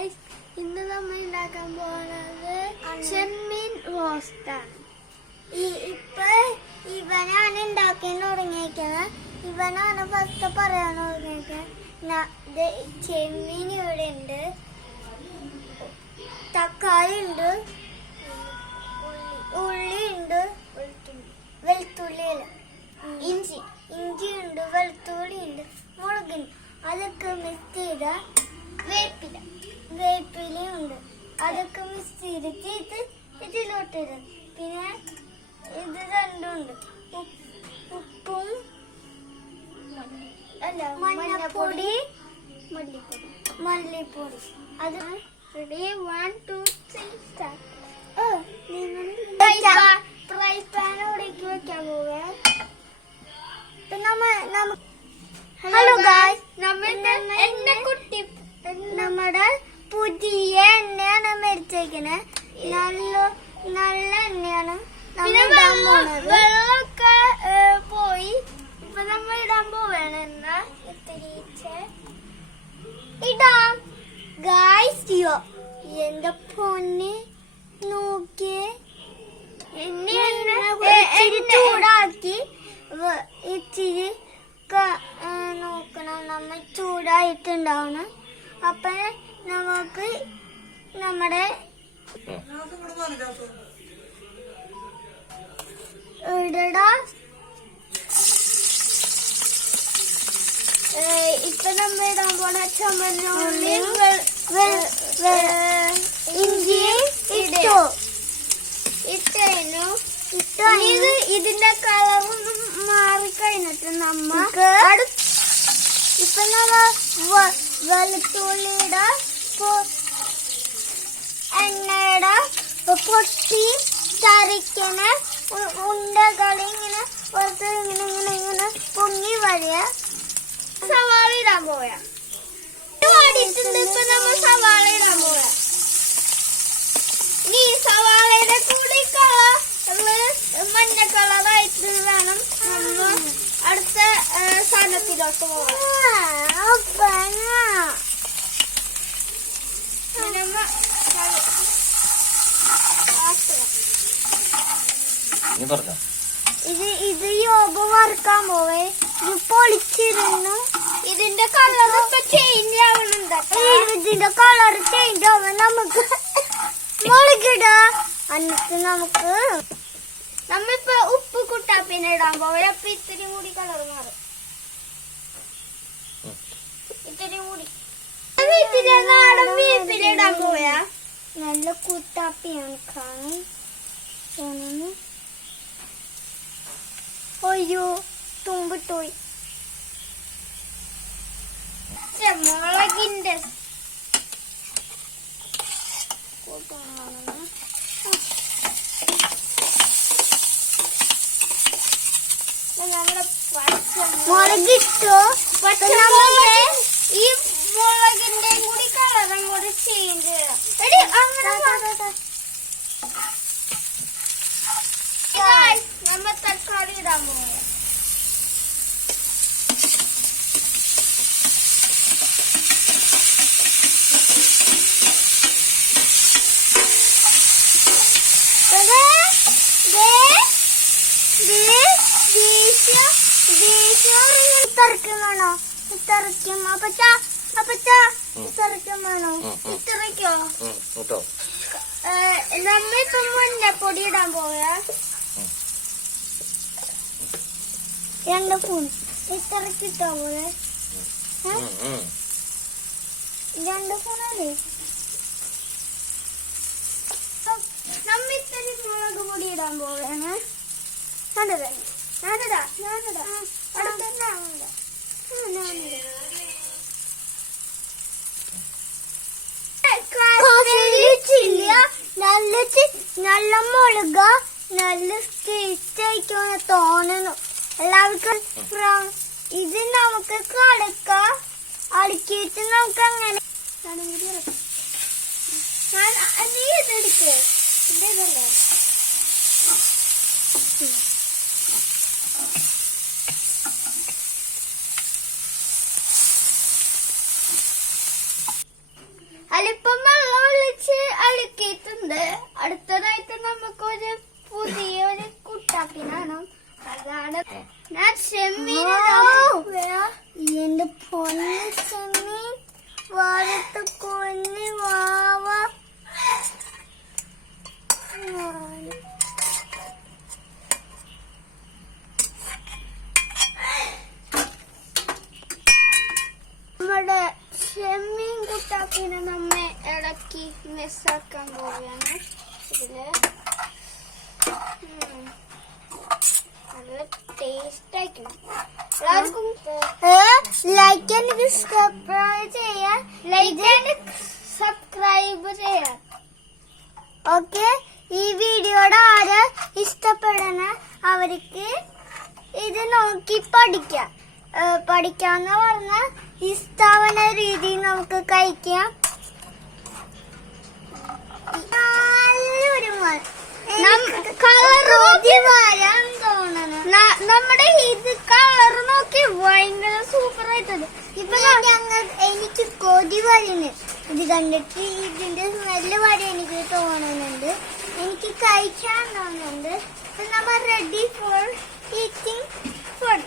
Guys ഇന്ന് നമ്മൾ ഉണ്ടാക്കാൻ പോകുന്നത് ചെമ്മീൻ റോസ്റ്റാണ് ഇപ്പൊ ഇവനാണ് ഉണ്ടാക്കാൻ തുടങ്ങിയിരിക്കുന്നത് ഇവനാണ് ഫസ്റ്റ് പറയാൻ തുടങ്ങിയിരിക്കുന്നത് ചെമ്മീൻ ഇവിടെ ഉണ്ട്. തക്കാളി ഉണ്ട്. ഉള്ളി ഉണ്ട്. വെളുത്തുള്ളി ഇഞ്ചി ഇഞ്ചി ഉണ്ട് വെളുത്തുള്ളി ഉണ്ട് മുളകുണ്ട് അതൊക്കെ മിക്സ് ചെയ്ത വേപ്പില വേപ്പിലയുണ്ട്. അതൊക്കെ മിക്സ് ചെയ്തിട്ട് ഇത് ഇതിലോട്ടിടും. പിന്നെ ഇത് രണ്ടും ഉണ്ട് ഉപ്പ്- അല്ല മഞ്ഞപ്പൊടി മല്ലിപ്പൊടി. മല്ലിപ്പൊടി അത് ready one two three start fry pan ഇവിടേക്ക് വെക്കാൻ പോവേ. ഹലോ ഗായ്സ് നമ്മൾ നമ്മുടെ പുതിയ എണ്ണയാണ് മേടിച്ചേക്കുന്നത് നല്ല നല്ല എണ്ണയാണ് വെള്ളമൊക്കെ പോയി. ഇപ്പൊ നമ്മൾ ഇടാൻ പോവാണ്. എന്നാ ഇടാം. ഗായ്സ് യോ എന്റെ പൊന്ന് നോക്കിയേ ഇച്ചിരി ചൂടാക്കി ഇച്ചിരി നോക്കണം. നമ്മൾ ചൂടായിട്ടുണ്ടാവണം. അപ്പൊ നമുക്ക് നമ്മുടെ ഇപ്പൊ നമ്മൾ ഇടാൻ പോണ ചുമന്നുള്ളിയും ഇഞ്ചിയും ഇട്ടു. ഇട്ടോ ഇട്ടു ഇതിന്റെ കളറൊന്നും മാറിക്കഴിഞ്ഞിട്ട് നമ്മ ഇപ്പൊ നമ്മ വെളുത്തുള്ളിയുടെ എണ്ണയുടെ പൊട്ടി ചരിക്കണ ഉണ്ടകളിങ്ങനെ പുറത്ത് ഇങ്ങനെ ഇങ്ങനെ ഇങ്ങനെ പൊങ്ങി വരിക. സവാള ഇടാൻ പോയാ വാടിയിട്ടുണ്ട്. ഇപ്പൊ നമ്മൾ സവാള ഇടാൻ പോയാ ഇനി സവാളയുടെ കൂടി കളർ മഞ്ഞ കളറായിട്ട് വേണം നമ്മൾ അടുത്ത സാധനത്തിലോട്ട് പോവാൻ നീ പറഞ്ഞോ. ഇത് ഇത് യോഗ വറുക്കാൻ പോവേ ഇത് പൊളിച്ചിരുന്നു. ഇതിന്റെ കളർ ഒക്കെ ചേഞ്ച് ആവുന്നുണ്ട് ഇതിന്റെ കളർ ചേഞ്ച് ആവാൻ നമുക്ക്. മുളകിട എന്നിട്ട് നമുക്ക് നമ്മളിപ്പോ ഉപ്പ് കുട്ടാ പിന്നെ ഇടാൻ പോവേ അപ്പൊ ഇത്തിരി കൂടി കളർ മാറും. ഇത്തിരി കൂടി. വീട്ടിലെ നാടൻ വീട്ടിലിടാൻ പോയാ? നല്ല കുട്ടാപ്പിയാണ് കാണും. തോന്നുന്നു. അയ്യോ തുമ്പിട്ടോയി മുളകിന്റെ മുളകിട്ടോ? ഈ മുളകിന്റെ കൂടി കളറും കൂടി ചേഞ്ച് ചെയ്യാം അങ്ങനെ Guys, നമ്മ തക്കാളി ഇടാൻ പോവുക ഇത്തറക്കുമാണോ ഇത്തറക്കും അപ്പച്ച അപ്പച്ച ഉം. ഇത്തറക്കും വേണോ? കേട്ടോ നമ്മിപ്പം മഞ്ഞപ്പൊടി ഇടാൻ പോയാ രണ്ട് സ്പൂൺ ഇത്തറക്കിട്ടോ പോലെ ഉം, ഉം. രണ്ട് പൂണല്ലേ നമ്മ ഇത്തിരി മുളക് പൊടി ഇടാൻ പോവാണ് കണ്ടത് ഞാനിടാ ഞാനിടാ അടുത്ത ഞാനിടാ ചില്ല നല്ല നല്ല മുളക നല്ല ടേസ്റ്റ് തോന്നുന്നു എല്ലാവർക്കും ഇത് നമുക്ക് കളിക്കാം. അടുക്കിയിട്ട് നമുക്ക് അങ്ങനെ നീ ഇതെടുക്ക് ഇതല്ലേ? ഞാൻ ചെമ്മീൻ എന്റെ പൊന്ന് ചെമ്മീൻ വാഴത്ത് കൊന്നി വാവ നമ്മുടെ ചെമ്മീൻ കുട്ടാക്കിനെ നമ്മെ ഇളക്കി മിസ്സാക്കാൻ പോവുകയാണ്. ഇതിൽ നല്ല ടേസ്റ്റ് ആയിരിക്കും. എല്ലാവർക്കും ലൈക്ക് ആൻഡ് സബ്സ്ക്രൈബ് ചെയ്യാൻ ലൈക്ക് ആൻഡ് സബ്സ്ക്രൈബ് ചെയ്യാം. ഓക്കെ ഈ വീഡിയോയുടെ ആര് ഇഷ്ടപ്പെടണ അവർക്ക് ഇത് നോക്കി പഠിക്കാം. പഠിക്കാന്ന് പറഞ്ഞ ഇഷ്ടാവണ രീതി നമുക്ക് കഴിക്കാം. ഭയങ്കര സൂപ്പർ ആയിട്ടുണ്ട് ഇപ്പൊ ഞങ്ങൾ എനിക്ക് കൊതി വരുന്നു ഇത് കണ്ടിട്ട് ഇതിന്റെ സ്മെല്ല് വരെ എനിക്ക് തോന്നുന്നുണ്ട്. എനിക്ക് കഴിക്കാൻ തോന്നുന്നുണ്ട്. അപ്പൊ നമ്മൾ റെഡി ഫോർ ഈറ്റിംഗ് ഫുഡ്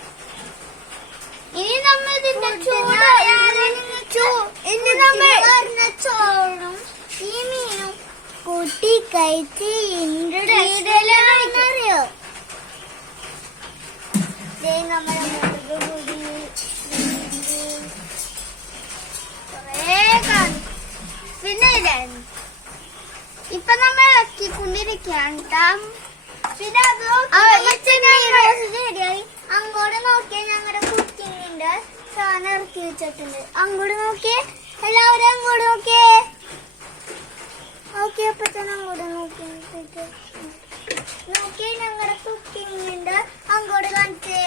ഇനി നമ്മൾ ഇതിന്റെ നമ്മൾ ചോറും ഈ മീനും കൂട്ടി കഴിച്ച് അറിയോ നമ്മുടെ ഉണ്ടാക്കിക്കൊണ്ടിരിക്കാം പിന്നെ അങ്ങോട്ട് നോക്കിയാൽ ഞങ്ങളുടെ കുക്കിങ്ങിന്റെ സാധനം ഇറക്കി വെച്ചിട്ടുണ്ട്. അങ്ങോട്ട് നോക്കിയേ. എല്ലാവരും അങ്ങോട്ട് നോക്കിയേ. ഓക്കെ അപ്പൊ തന്നെ അങ്ങോട്ട് നോക്കി നോക്കി ഞങ്ങളുടെ കുക്കിങ്ങിന്റെ അങ്ങോട്ട് കാണിച്ചേ.